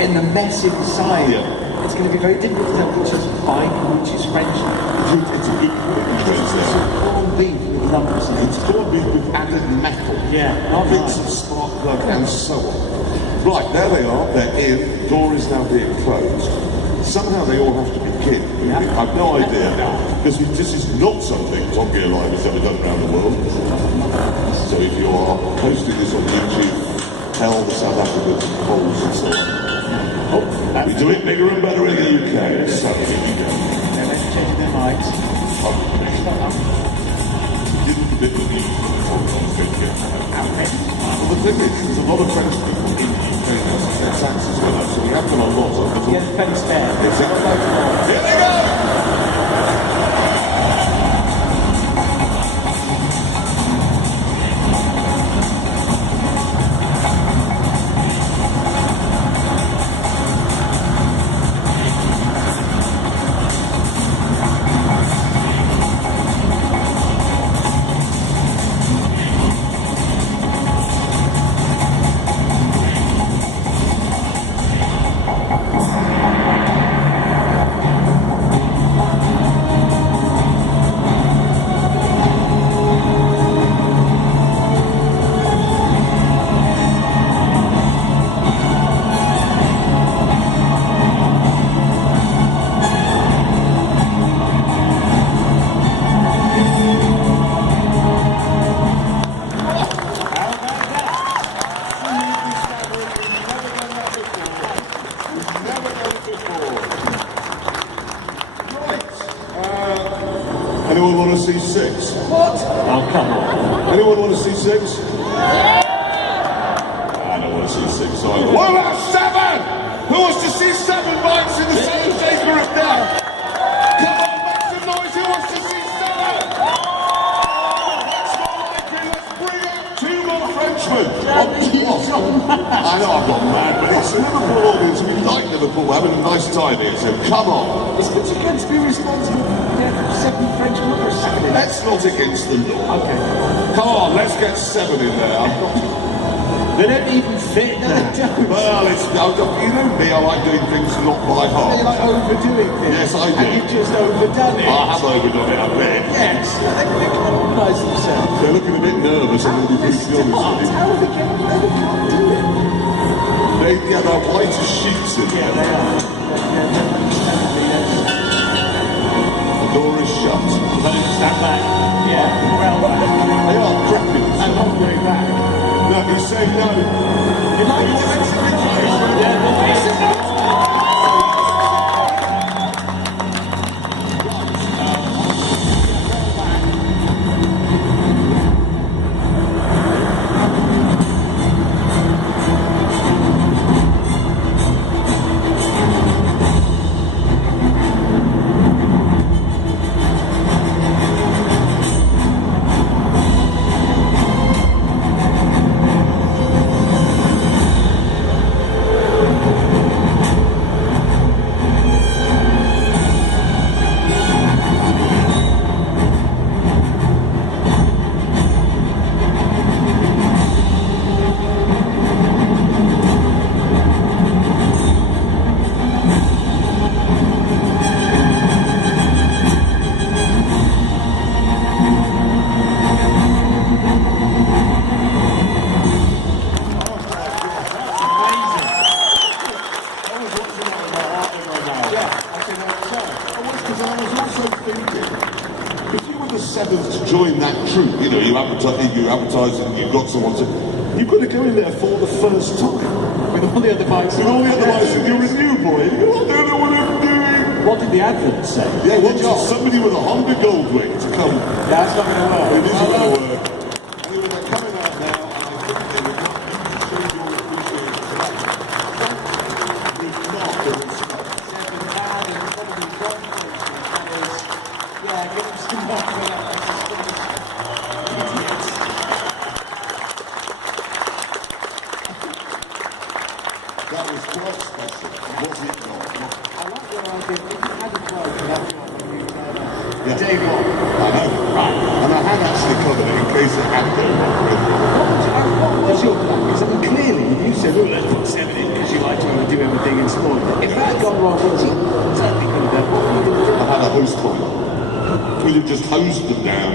in the mess inside. Yeah. It's going to be very difficult to tell which is pine and which is French. It's a big difference It's there. corned beef with lumps in it. It's corned beef with added metal. Yeah, not bits nice. of spark plug and so on. Right, there they are. They're in. Door is now being closed. Somehow they all have to be kidding. Yeah. I've no idea now, because this is not something Top Gear Live has ever done around the world. So if you are posting this on YouTube, tell the South Africans, Poles and so on. We do it bigger and better in the UK. So here we go. They're changing their minds. Didn't bit with the the thing is, there's a lot of French people in the UK now, since their taxes went up, so we have done a lot of it. Yeah, the fence there. Exactly. Here they go! Anyone want to see 6? What? Oh, come on. Anyone want to see 6? I don't want to see 6 either. What about 7? Who wants to see 7 bikes in the 7 Chamber of Death? Come on, make some noise. Who wants to see 7? That's not likely. Let's bring out 2 more Frenchmen. I know I've gone mad, but it's a Liverpool audience. We like Liverpool. We're having a nice time here, so come on. It's against be responsible. Yeah, 7 French for a second. That's not against the law. Okay. Come on, let's get 7 in there. They don't even fit. No, they don't. Well, it's, you know me, I like doing things not by heart. They like overdoing things. Yes, I do. And you've just overdone it. I have overdone it, I bet. Yes. They can organise themselves. They're looking a bit nervous, I'm going to be They honest can't. with you. How are they getting there? They can't do it. They're white as sheets in Yeah, there. they are. The door is shut. Let him stand back. Yeah, well back. They are cracking. And not way back. No, he's saying no. You might want to make some noise. Yeah, To join that troop, you know, you're advertising, you've got someone to. You've got to go in there for the first time. with all the other bikes. With all the other bikes, and you're a new boy. You don't know what I'm doing. What did the advert say? Yeah, what just somebody with a Honda Goldwing to come. That's not going to work. It isn't going to work. Anyway, they're coming out now, and I think they would not you should show your appreciation for that. If not, then it's Yeah, give him some more for that. that was quite special, was it not? I like your idea. If you had a bloke for that job, you Yeah. day one. I know. Right. And I had actually covered it in case it had gone wrong. What was your plan? Because I mean, clearly you said, oh, let's put 7 in because you like to overdo everything and spoiled it. If that had gone wrong, what totally could have done. What would you do? I had a hose point. We'd have just hosed them down.